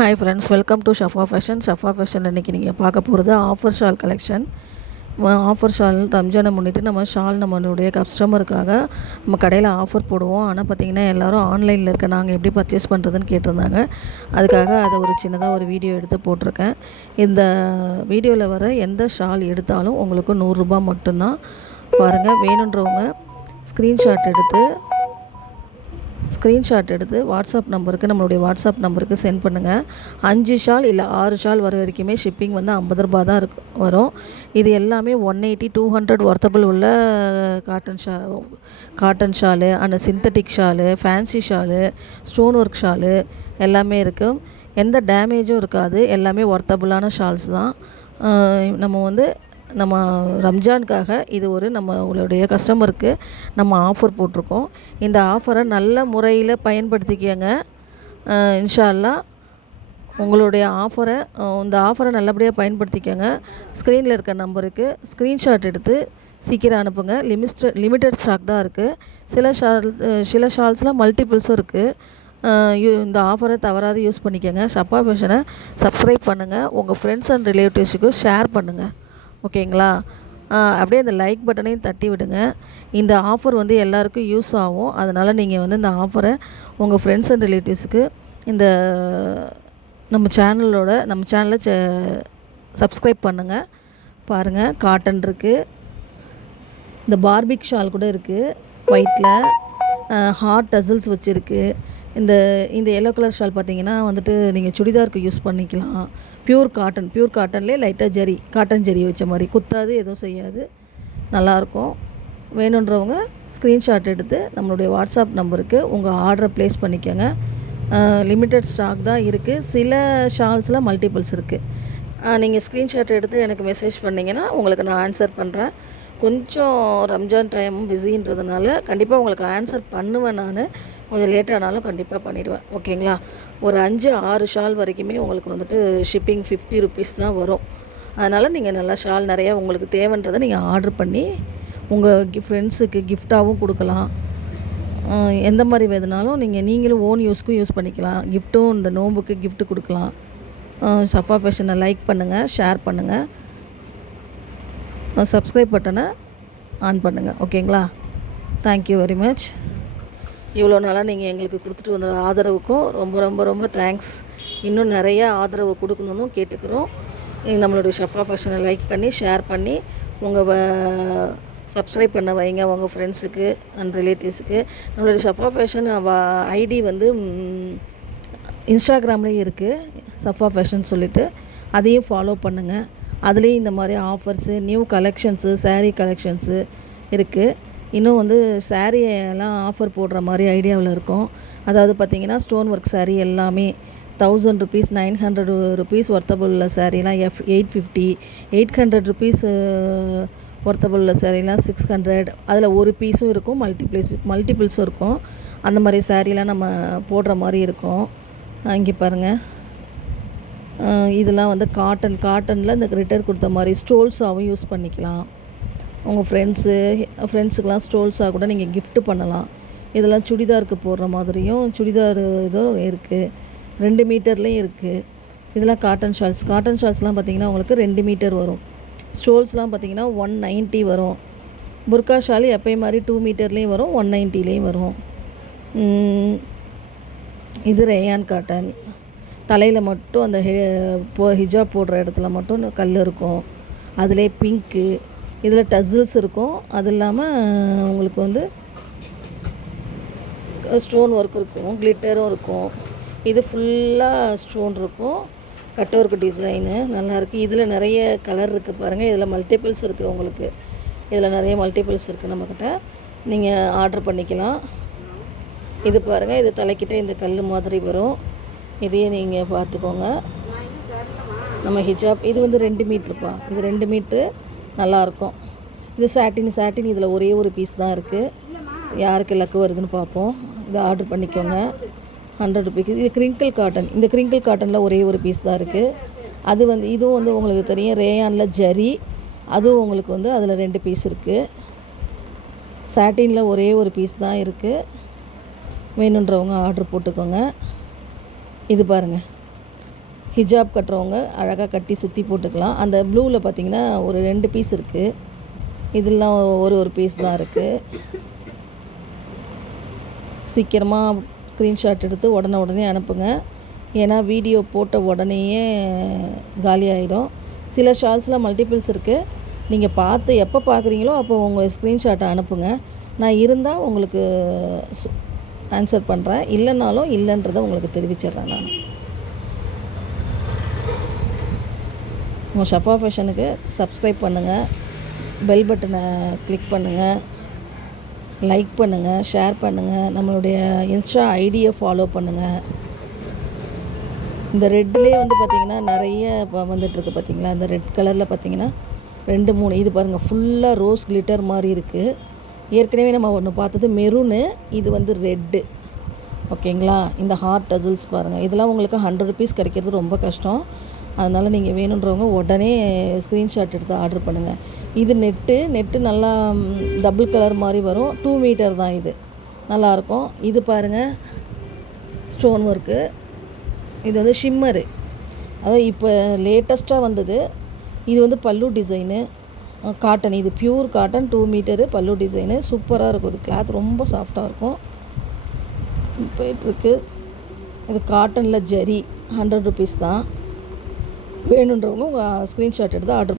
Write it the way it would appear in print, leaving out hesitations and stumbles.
Hi friends, welcome to Shafa fashion. Shafa fashion இன்றைக்கி நீங்கள் பார்க்க போகிறது offer shawl collection. Offer shawl ரம்ஜானை முன்னிட்டு நம்ம ஷால் நம்மளுடைய கஸ்டமருக்காக நம்ம கடையில் ஆஃபர் போடுவோம். ஆனால் பார்த்திங்கன்னா எல்லோரும் ஆன்லைனில் இருக்க நாங்கள் எப்படி பர்ச்சேஸ் பண்ணுறதுன்னு கேட்டிருந்தாங்க. அதுக்காக அதை ஒரு சின்னதாக ஒரு வீடியோ எடுத்து போட்டிருக்கேன். இந்த வீடியோவில் வர எந்த ஷால் எடுத்தாலும் உங்களுக்கு 100 ரூபாய் மட்டும்தான். பாருங்கள், வேணுன்றவங்க ஸ்க்ரீன்ஷாட் எடுத்து வாட்ஸ்அப் நம்பருக்கு, நம்மளுடைய வாட்ஸ்அப் நம்பருக்கு சென்ட் பண்ணுங்கள். 5 ஷால் இல்லை 6 ஷால் வர வரைக்குமே ஷிப்பிங் வந்து 50 ரூபா தான் வரும். இது எல்லாமே 180, 200 ஒர்த்தபிள் உள்ள cotton shawl and synthetic shawl, fancy shawl, stone work shawl எல்லாமே இருக்குது. எந்த டேமேஜும் இருக்காது. எல்லாமே ஒர்த்தபிளான ஷால்ஸ் தான். நம்ம ரம்ஜானுக்காக இது ஒரு நம்மளுடைய கஸ்டமருக்கு நம்ம ஆஃபர் போட்டிருக்கோம். இந்த ஆஃபரை நல்ல முறையில் பயன்படுத்திக்கங்க. இன்ஷா அல்லாஹ் உங்களுடைய இந்த ஆஃபரை நல்லபடியாக பயன்படுத்திக்கங்க. ஸ்க்ரீனில் இருக்க நம்பருக்கு ஸ்க்ரீன்ஷாட் எடுத்து சீக்கிரம் அனுப்புங்க. லிமிட்டட் ஸ்டாக் தான் இருக்குது. சில ஷால்ஸ்லாம் மல்டிபிள்ஸும் இருக்குது. இந்த ஆஃபரை தவறாது யூஸ் பண்ணிக்கோங்க. ஷஃபா ஃபேஷனை சப்ஸ்கிரைப் பண்ணுங்கள். உங்கள் ஃப்ரெண்ட்ஸ் அண்ட் ரிலேட்டிவ்ஸுக்கு ஷேர் பண்ணுங்கள். ஓகேங்களா? அப்படியே அந்த லைக் பட்டனையும் தட்டி விடுங்க. இந்த ஆஃபர் வந்து எல்லாருக்கும் யூஸ் ஆகும். அதனால் நீங்கள் வந்து இந்த ஆஃபரை உங்கள் ஃப்ரெண்ட்ஸ் அண்ட் ரிலேட்டிவ்ஸுக்கு நம்ம சேனலை சப்ஸ்கிரைப் பண்ணுங்கள். பாருங்கள், காட்டன் இருக்குது. இந்த பார்பிக் ஷால் கூட இருக்குது. ஒயிட்டில் ஹார்ட் டசல்ஸ் வச்சுருக்கு. இந்த எல்லோ கலர் ஷால் பார்த்தீங்கன்னா வந்துட்டு நீங்கள் சுடிதாருக்கு யூஸ் பண்ணிக்கலாம். பியூர் காட்டன்லேயே லைட்டாக காட்டன் ஜரி வச்ச மாதிரி குத்தாது, எதுவும் செய்யாது, நல்லாயிருக்கும். வேணுன்றவங்க ஸ்க்ரீன்ஷாட் எடுத்து நம்மளுடைய வாட்ஸ்அப் நம்பருக்கு உங்கள் ஆர்டரை ப்ளேஸ் பண்ணிக்கோங்க. லிமிட்டட் ஸ்டாக் தான் இருக்குது. சில ஷால்ஸில் மல்டிபிள்ஸ் இருக்குது. நீங்கள் ஸ்க்ரீன்ஷாட் எடுத்து எனக்கு மெசேஜ் பண்ணிங்கன்னா உங்களுக்கு நான் ஆன்சர் பண்ணுறேன். கொஞ்சம் ரம்ஜான் டைம் பிஸின்றதுனால கண்டிப்பாக உங்களுக்கு ஆன்சர் பண்ணுவேன். நான் கொஞ்சம் லேட்டானாலும் கண்டிப்பாக பண்ணிடுவேன். ஓகேங்களா? ஒரு 5-6 ஷால் வரைக்குமே உங்களுக்கு வந்துட்டு ஷிப்பிங் 50 ருபீஸ் தான் வரும். அதனால் நீங்கள் நல்லா ஷால் நிறையா உங்களுக்கு தேவைன்றதை நீங்கள் ஆர்டர் பண்ணி உங்கள் ஃப்ரெண்ட்ஸுக்கு கிஃப்டாகவும் கொடுக்கலாம். எந்த மாதிரி வேணுனாலும் நீங்களும் ஓன் யூஸ்க்கும் யூஸ் பண்ணிக்கலாம். கிஃப்ட்டும் இந்த நோம்புக்கு கிஃப்ட்டு கொடுக்கலாம். ஷஃபா ஃபேஷனை லைக் பண்ணுங்கள், ஷேர் பண்ணுங்கள், சப்ஸ்கிரைப் பட்டனை ஆன் பண்ணுங்கள். ஓகேங்களா? Thank you very much. இவ்வளோ நாளாக நீங்கள் எங்களுக்கு கொடுத்துட்டு வந்த ஆதரவுக்கும் ரொம்ப ரொம்ப ரொம்ப தேங்க்ஸ். இன்னும் நிறையா ஆதரவு கொடுக்கணுன்னு கேட்டுக்கிறோம். நம்மளுடைய ஷஃபா ஃபேஷனை லைக் பண்ணி ஷேர் பண்ணி சப்ஸ்கிரைப் பண்ண வைங்க உங்கள் ஃப்ரெண்ட்ஸுக்கு அண்ட் ரிலேட்டிவ்ஸுக்கு. நம்மளுடைய ஷஃபா ஃபேஷன் ஐடி வந்து இன்ஸ்டாகிராம்லேயும் இருக்குது, ஷஃபா ஃபேஷன் சொல்லிவிட்டு. அதையும் ஃபாலோ பண்ணுங்கள். அதுலேயும் இந்த மாதிரி offers, new collections, saree collections இருக்குது. இன்னும் வந்து சாரியெல்லாம் ஆஃபர் போடுற மாதிரி ஐடியாவில் இருக்கும். அதாவது பார்த்திங்கன்னா ஸ்டோன் ஒர்க் saree எல்லாமே 1000 ருபீஸ், 900 ருபீஸ் ஒர்த்தபுள் சாரீலாம் 850, 800 ருபீஸ் ஒர்த்தபுள் சாரீலாம் 600. அதில் ஒரு பீஸும் இருக்கும், மல்டிபிள்ஸும் இருக்கும். அந்த மாதிரி சாரீலாம் நம்ம போடுற மாதிரி இருக்கும். இங்கே பாருங்கள், இதெல்லாம் வந்து காட்டனில் இந்த ரிட்டர் கொடுத்த மாதிரி ஸ்டோல்ஸாகவும் யூஸ் பண்ணிக்கலாம். உங்கள் ஃப்ரெண்ட்ஸுக்கெலாம் ஸ்டோல்ஸாக கூட நீங்கள் gift பண்ணலாம். இதெல்லாம் சுடிதாருக்கு போடுற மாதிரியும் சுடிதார் இதுவும் இருக்குது. 2 மீட்டர்லேயும் இருக்குது. இதெல்லாம் காட்டன் ஷால்ஸ்லாம் பார்த்திங்கன்னா உங்களுக்கு 2 மீட்டர் வரும். ஸ்டோல்ஸ்லாம் பார்த்திங்கன்னா 190 வரும். புர்கா ஷால் எப்பயும் மாதிரி 2 மீட்டர்லேயும் வரும், 190லேயும் வரும். இது ரேயான் காட்டன். தலையில் மட்டும் அந்த ஹிஜாப் போடுற இடத்துல மட்டும் கல் இருக்கும். அதிலே பிங்க்கு, இதில் டசில்ஸ் இருக்கும். அது இல்லாமல் உங்களுக்கு வந்து ஸ்டோன் ஒர்க் இருக்கும், கிளிட்டரும் இருக்கும். இது ஃபுல்லாக ஸ்டோன் இருக்கும், கட் ஒர்க் டிசைனு நல்லாயிருக்கு. இதில் நிறைய கலர் இருக்குது பாருங்கள். இதில் மல்டிபிள்ஸ் இருக்குது உங்களுக்கு. இதில் நிறைய மல்டிபிள்ஸ் இருக்குது நம்மக்கிட்ட. நீங்கள் ஆர்டர் பண்ணிக்கலாம். இது பாருங்கள், இது தலைக்கிட்ட இந்த கல் மாதிரி வரும். இதையே நீங்கள் பார்த்துக்கோங்க. நம்ம ஹிஜாப் இது வந்து 2 மீட்ருப்பா. இது 2 மீட்ரு, நல்லாயிருக்கும். இது சாட்டின் இதில் ஒரே ஒரு பீஸ் தான் இருக்குது. யாருக்கு லக்கு வருதுன்னு பார்ப்போம். இதை ஆர்டர் பண்ணிக்கோங்க. 100 ருபீஸ். இது கிரிங்கிள் காட்டன். இந்த கிரிங்கிள் காட்டனில் ஒரே ஒரு பீஸ் தான் இருக்குது. இதுவும் வந்து உங்களுக்கு தெரியும், ரேயானில் ஜரி. அதுவும் உங்களுக்கு வந்து அதில் 2 பீஸ் இருக்குது. சாட்டினில் ஒரே ஒரு பீஸ் தான் இருக்குது. வேணுன்றவங்க ஆர்டர் போட்டுக்கோங்க. இது பாருங்கள், ஹிஜாப் கட்டுறவங்க அழகாக கட்டி சுற்றி போட்டுக்கலாம். அந்த ப்ளூவில் பார்த்திங்கன்னா ஒரு 2 பீஸ் இருக்குது. இதெல்லாம் ஒரு பீஸ் தான் இருக்குது. சீக்கிரமாக ஸ்க்ரீன்ஷாட் எடுத்து உடனே அனுப்புங்க. ஏன்னா வீடியோ போட்ட உடனேயே காலி ஆகிடும். சில ஷால்ஸில் மல்டிபிள்ஸ் இருக்குது. நீங்கள் பார்த்து எப்போ பார்க்குறீங்களோ அப்போ உங்கள் ஸ்க்ரீன்ஷாட்டை அனுப்புங்க. நான் இருந்தால் உங்களுக்கு ஆன்சர் பண்ணுறேன். இல்லைனாலும் இல்லைன்றதை உங்களுக்கு தெரிவிச்சிடுறேன் நான். உங்கள் ஷஃபா ஃபேஷனுக்கு சப்ஸ்கிரைப் பண்ணுங்கள், பெல் பட்டனை கிளிக் பண்ணுங்கள், லைக் பண்ணுங்கள், ஷேர் பண்ணுங்கள், நம்மளுடைய இன்ஸ்டா ஐடியை ஃபாலோ பண்ணுங்கள். இந்த ரெட்லேயே வந்து பார்த்திங்கன்னா நிறைய இப்போ வந்துட்டுருக்கு பார்த்திங்களா. இந்த ரெட் கலரில் பார்த்திங்கன்னா 2 3 இது பாருங்கள், ஃபுல்லாக ரோஸ் கிளிட்டர் மாதிரி இருக்குது. ஏற்கனவே நம்ம ஒன்று பார்த்தது மெரூனு, இது வந்து ரெட்டு. ஓகேங்களா. இந்த ஹார்ட் டசில்ஸ் பாருங்கள், இதெல்லாம் உங்களுக்கு 100 ருபீஸ் கிடைக்கிறது ரொம்ப கஷ்டம். அதனால் நீங்கள் வேணுன்றவங்க உடனே ஸ்க்ரீன்ஷாட் எடுத்து ஆர்டர் பண்ணுங்கள். இது நெட்டு நல்லா டபுள் கலர் மாதிரி வரும். 2 மீட்டர் தான் இது, நல்லாயிருக்கும். இது பாருங்கள், ஸ்டோன் ஒர்க்கு. இது வந்து ஷிம்மரு, அதாவது இப்போ லேட்டஸ்ட்டாக வந்தது. இது வந்து பல்லு டிசைனு, காட்டன். இது பியூர் காட்டன், 2 மீட்டரு பல்லு டிசைனு. சூப்பராக இருக்கும். இது கிளாத் ரொம்ப சாஃப்டாக இருக்கும். போயிட்டுருக்கு. இது காட்டனில் ஜரி, 100 ருபீஸ் தான். வேணுன்றவங்க ஸ்க்ரீன்ஷாட் எடுத்து ஆர்டர்